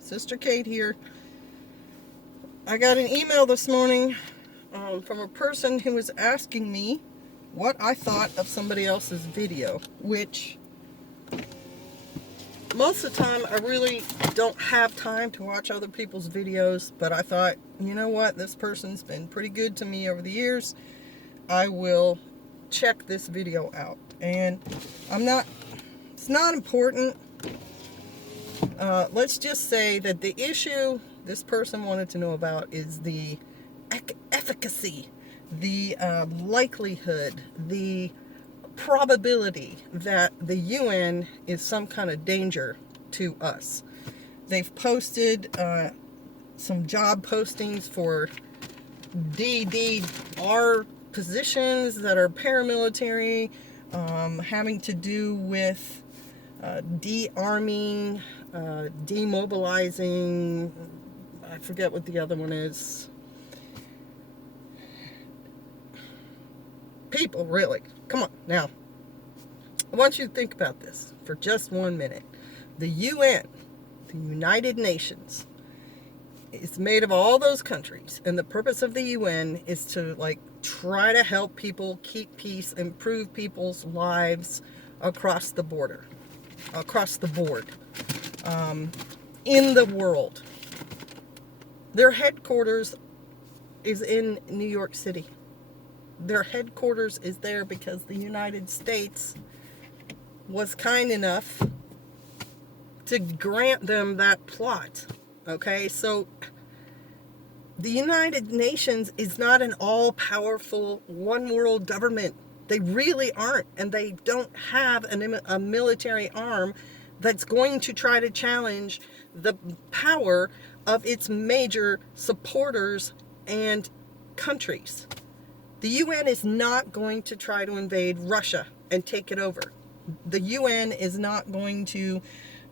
Sister Kate here. I got an email this morning from a person who was asking me what I thought of somebody else's video, which most of the time I really don't have time to watch other people's videos, but I thought, you know what, this person's been pretty good to me over the years. I will check this video out. And it's not important. Let's just say that the issue this person wanted to know about is the efficacy, the likelihood, the probability that the UN is some kind of danger to us. They've posted some job postings for DDR positions that are paramilitary, having to do with de-arming, demobilizing, I forget what the other one is. People, really. Come on, now. I want you to think about this for just 1 minute. The UN, the United Nations, is made of all those countries, and the purpose of the UN is to, try to help people keep peace, improve people's lives across the board, in the world. Their headquarters is in New York City. Their headquarters is there because the United States was kind enough to grant them that plot. Okay, so the United Nations is not an all-powerful one-world government. They really aren't, and they don't have a military arm that's going to try to challenge the power of its major supporters and countries. The UN is not going to try to invade Russia and take it over. The UN is not going to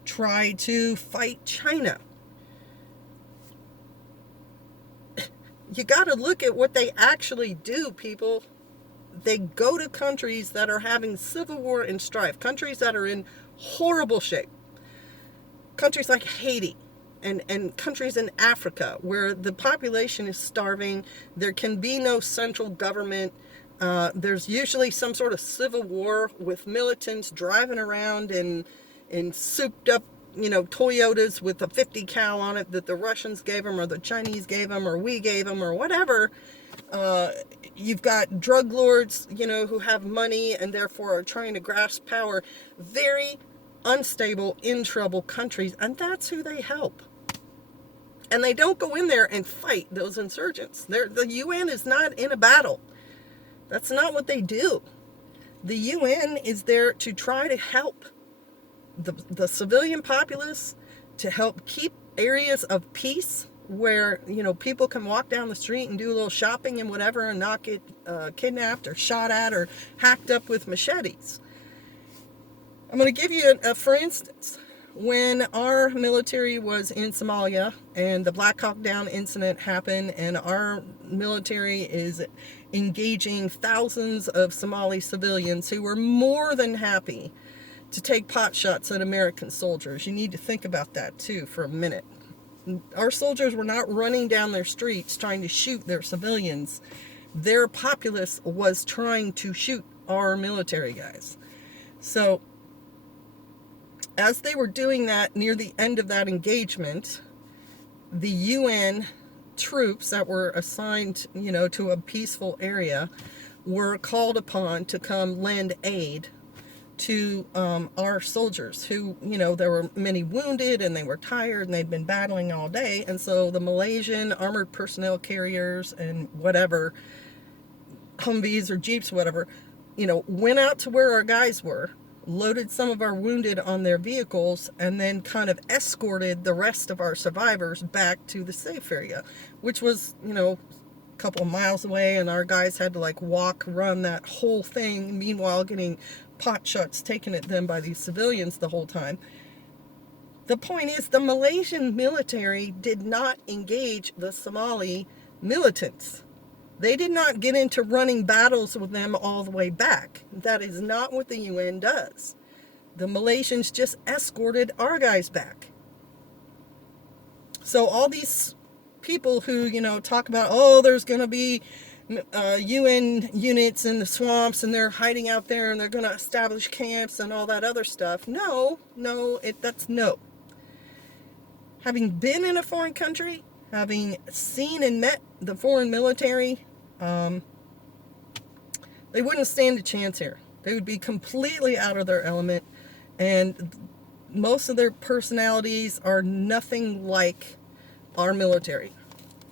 try to fight China. You got to look at what they actually do, people. They go to countries that are having civil war and strife, countries that are in horrible shape, countries like Haiti, and countries in Africa where the population is starving. There can be no central government. There's usually some sort of civil war with militants driving around in souped up, Toyotas with a 50 cal on it that the Russians gave them or the Chinese gave them or we gave them or whatever. You've got drug lords, who have money and therefore are trying to grasp power. Very unstable, in trouble countries, and that's who they help. And they don't go in there and fight those insurgents. The UN is not in a battle. That's not what they do. The UN is there to try to help the civilian populace, to help keep areas of peace where, people can walk down the street and do a little shopping and whatever and not get kidnapped or shot at or hacked up with machetes. I'm going to give you for instance. When our military was in Somalia and the Black Hawk Down incident happened and our military is engaging thousands of Somali civilians who were more than happy to take pot shots at American soldiers. You need to think about that too for a minute. Our soldiers were not running down their streets trying to shoot their civilians. Their populace was trying to shoot our military guys. So as they were doing that near the end of that engagement, the UN troops that were assigned, to a peaceful area were called upon to come lend aid to our soldiers who, there were many wounded and they were tired and they'd been battling all day. And so the Malaysian armored personnel carriers and whatever, Humvees or Jeeps, whatever, went out to where our guys were, loaded some of our wounded on their vehicles, and then kind of escorted the rest of our survivors back to the safe area, which was, a couple of miles away, and our guys had to run that whole thing, meanwhile getting pot shots taken at them by these civilians the whole time. The point is, the Malaysian military did not engage the Somali militants. They did not get into running battles with them all the way back. That is not what the UN does. The Malaysians just escorted our guys back. So all these people who, talk about, oh, there's going to be UN units in the swamps and they're hiding out there and they're going to establish camps and all that other stuff. No. That's no. Having been in a foreign country, having seen and met the foreign military, they wouldn't stand a chance here. They would be completely out of their element, and most of their personalities are nothing like our military.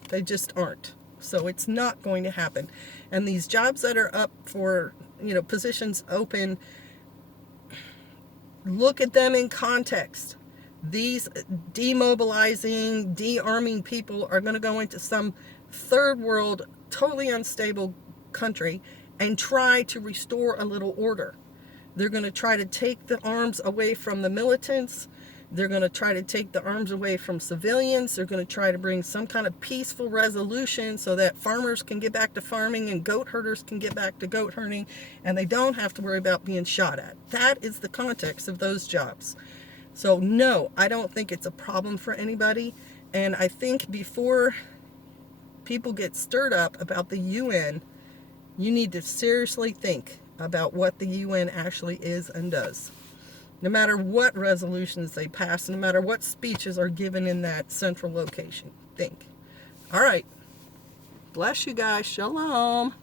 They just aren't. So it's not going to happen. And these jobs that are up for, positions open, look at them in context. These demobilizing, de-arming people are going to go into some third world, totally unstable country and try to restore a little order. They're going to try to take the arms away from the militants. They're going to try to take the arms away from civilians. They're going to try to bring some kind of peaceful resolution so that farmers can get back to farming and goat herders can get back to goat herding, and they don't have to worry about being shot at. That is the context of those jobs. So no, I don't think it's a problem for anybody. And I think before people get stirred up about the UN, you need to seriously think about what the UN actually is and does. No matter what resolutions they pass, no matter what speeches are given in that central location. Think. All right. Bless you guys. Shalom.